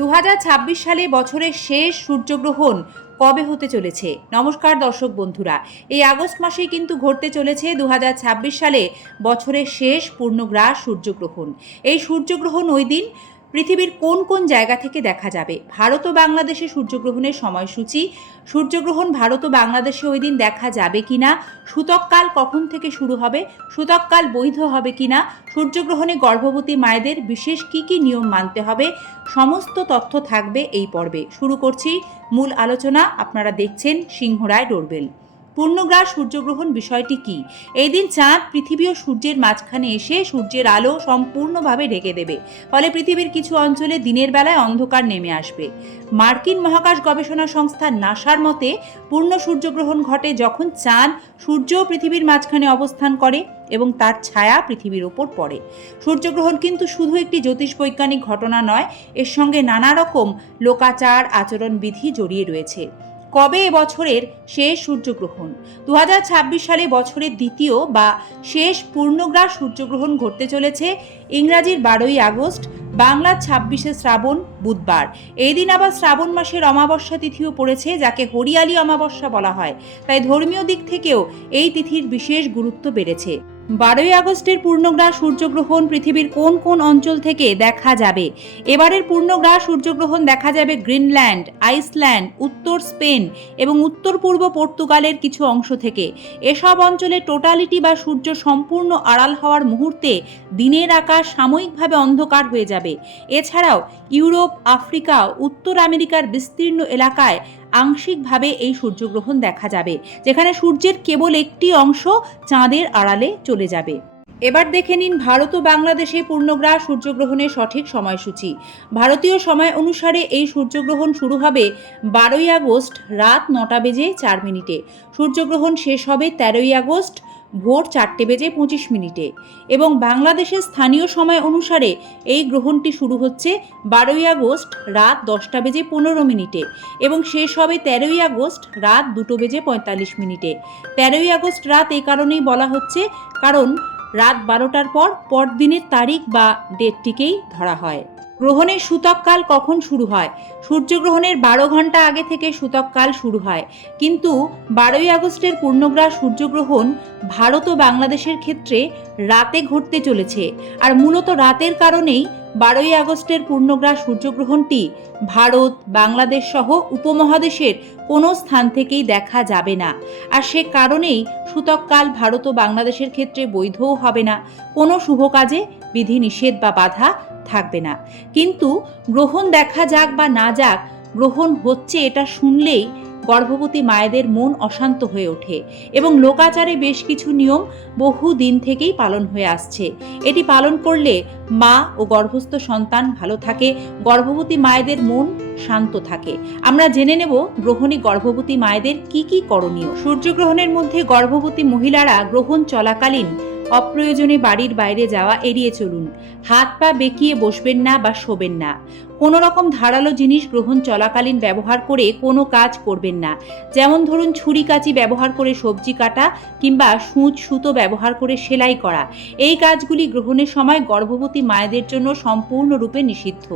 2026 সালে বছরের শেষ সূর্যগ্রহণ কবে হতে চলেছে? নমস্কার দর্শক বন্ধুরা, এই আগস্ট মাসেই কিন্তু ঘটতে চলেছে 2026 সালে বছরের শেষ পূর্ণগ্রাস সূর্যগ্রহণ। এই সূর্যগ্রহণ ওই দিন পৃথিবীর কোন কোন জায়গা থেকে দেখা যাবে? ভারত ও বাংলাদেশে সূর্যগ্রহণের সময়সূচি, সূর্যগ্রহণ ভারত ও বাংলাদেশে ওই দিন দেখা যাবে কিনা, সূতককাল কখন থেকে শুরু হবে, সূতককাল বৈধ হবে কিনা, সূর্যগ্রহণে গর্ভবতী মায়েদের বিশেষ কী কী নিয়ম মানতে হবে, সমস্ত তথ্য থাকবে এই পর্বে। শুরু করছি মূল আলোচনা। আপনারা দেখছেন সিংহরায় ডোরবেল। পূর্ণগ্রাস সূর্যগ্রহণ বিষয়টি কি? এই দিন চাঁদ পৃথিবী ও সূর্যের মাঝখানে এসে সূর্যের আলো সম্পূর্ণভাবে ঢেকে দেবে, ফলে পৃথিবীর কিছু অঞ্চলে দিনের বেলায় অন্ধকার নেমে আসবে। মার্কিন মহাকাশ গবেষণা সংস্থা নাসার মতে পূর্ণ সূর্যগ্রহণ ঘটে যখন চাঁদ সূর্য ও পৃথিবীর মাঝখানে অবস্থান করে এবং তার ছায়া পৃথিবীর ওপর পড়ে। সূর্যগ্রহণ কিন্তু শুধু একটি জ্যোতিষবৈজ্ঞানিক ঘটনা নয়, এর সঙ্গে নানা রকম লোকাচার আচরণবিধি জড়িয়ে রয়েছে। কবে এবছরের শেষ সূর্যগ্রহণ? 2026 সালে বছরের দ্বিতীয় বা শেষ পূর্ণগ্রাস সূর্যগ্রহণ ঘটতে চলেছে ইংরাজির 12ই আগস্ট, বাংলার 26শে শ্রাবণ বুধবার। এই দিন আবার শ্রাবণ মাসের অমাবস্যা তিথিও পড়েছে, যাকে হরিয়ালি অমাবস্যা বলা হয়। তাই ধর্মীয় দিক থেকেও এই তিথির বিশেষ গুরুত্ব বেড়েছে। 12ই আগস্টের পূর্ণগ্রাস সূর্যগ্রহণ পৃথিবীর কোন কোন অঞ্চল থেকে দেখা যাবে? এবারের পূর্ণগ্রাস সূর্যগ্রহণ দেখা যাবে গ্রিনল্যান্ড, আইসল্যান্ড, উত্তর স্পেন এবং উত্তর পূর্ব পর্তুগালের কিছু অংশ থেকে। এসব অঞ্চলে টোটালিটি বা সূর্য সম্পূর্ণ আড়াল হওয়ার মুহূর্তে দিনের আকাশ সাময়িকভাবে অন্ধকার হয়ে যাবে। এছাড়াও ইউরোপ, আফ্রিকা, উত্তর আমেরিকার বিস্তীর্ণ এলাকায় আংশিকভাবে এই সূর্যগ্রহণ দেখা যাবে, যেখানে সূর্যের কেবল একটি অংশ চাঁদের আড়ালে চলে যাবে। এবার দেখে নিন ভারত ও বাংলাদেশে পূর্ণগ্রাস সূর্যগ্রহণের সঠিক সময়সূচি। ভারতীয় সময় অনুসারে এই সূর্যগ্রহণ শুরু হবে 12ই আগস্ট রাত 9:04। সূর্যগ্রহণ শেষ হবে 13ই আগস্ট ভোর 4:25 এবং বাংলাদেশের স্থানীয় সময় অনুসারে এই গ্রহণটি শুরু হচ্ছে 12ই আগস্ট রাত 10:15 এবং শেষ হবে 13ই আগস্ট রাত 2:45। 13ই আগস্ট রাত এই কারণেই বলা হচ্ছে কারণ রাত 12টার পর পরদিনের তারিখ বা ডেটটিকেই ধরা হয়। গ্রহণের সূতককাল কখন শুরু হয়? সূর্যগ্রহণের 12 ঘন্টা আগে থেকে সূতককাল শুরু হয়, কিন্তু 12ই আগস্টের পূর্ণগ্রাস সূর্যগ্রহণ ভারত ও বাংলাদেশের ক্ষেত্রে রাতে ঘটতে চলেছে। আর মূলত রাতের কারণেই 12ই আগস্টের পূর্ণগ্রাস সূর্যগ্রহণটি ভারত, বাংলাদেশ সহ উপমহাদেশের কোনো স্থান থেকেই দেখা যাবে না। আর সে কারণেই সূতককাল ভারত ও বাংলাদেশের ক্ষেত্রে বৈধও হবে না। কোনো শুভ কাজে বিধিনিষেধ বা বাধা থাকবে না। কিন্তু গ্রহণ দেখা যাক বা না যাক, গ্রহণ হচ্ছে এটা শুনলেই গর্ভবতী মায়েদের মন অশান্ত হয়ে ওঠে এবং লোকাচারে বেশ কিছু নিয়ম বহু দিন থেকেই পালন হয়ে আসছে। এটি পালন করলে মা ও গর্ভস্থ সন্তান ভালো থাকে, গর্ভবতী মায়েদের মন শান্ত থাকে। আমরা জেনে নেব গ্রহণে গর্ভবতী মায়েদের কি কি করণীয়। সূর্যগ্রহণের মধ্যে গর্ভবতী মহিলারা গ্রহণ চলাকালীন অপ্রয়োজনে বাড়ির বাইরে যাওয়া এড়িয়ে চলুন। হাত পা বেঁকিয়ে বসবেন না বা শোবেন না। কোনো রকম ধারালো জিনিস গ্রহণ চলাকালীন ব্যবহার করে কোনো কাজ করবেন না, যেমন ধরুন ছুরি কাঁচি ব্যবহার করে সবজি কাটা কিংবা সূচ সুতো ব্যবহার করে সেলাই করা। এই কাজগুলি গ্রহণের সময় গর্ভবতী মায়েদের জন্য সম্পূর্ণরূপে নিষিদ্ধ।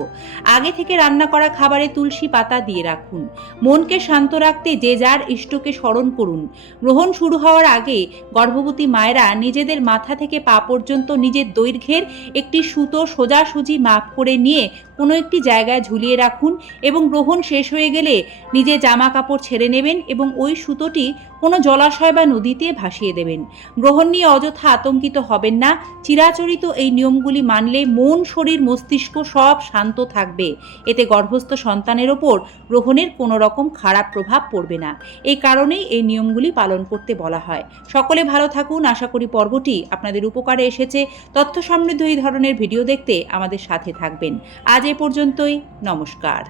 আগে থেকে রান্না করা খাবারে তুলসী পাতা দিয়ে রাখুন। মনকে শান্ত রাখতে যে যার ইষ্টকে স্মরণ করুন। গ্রহণ শুরু হওয়ার আগে গর্ভবতী মায়েরা নিজেদের মাথা থেকে পা পর্যন্ত নিজের দৈর্ঘ্যের একটি সুতো সোজাসুজি মাপ করে নিয়ে কোনো একটি জায়গায় ঝুলিয়ে রাখুন এবং গ্রহণ শেষ হয়ে গেলে নিজের জামা কাপড় ছেড়ে নেবেন এবং ওই সুতোটি কোনো জলাশয় বা নদীতে ভাসিয়ে দেবেন। গ্রহণ নিয়ে অযথা আতঙ্কিত হবেন না। চিরাচরিত এই নিয়মগুলি মানলে মন, শরীর, মস্তিষ্ক সব শান্ত থাকবে। এতে গর্ভস্থ সন্তানের ওপর গ্রহণের কোনো রকম খারাপ প্রভাব পড়বে না। এই কারণেই এই নিয়মগুলি পালন করতে বলা হয়। সকলে ভালো থাকুন। আশা করি পর্বটি আপনাদের উপকারে এসেছে। তথ্য সমৃদ্ধ এই ধরনের ভিডিও দেখতে আমাদের সাথে থাকবেন। আজ এ পর্যন্তই। নমস্কার।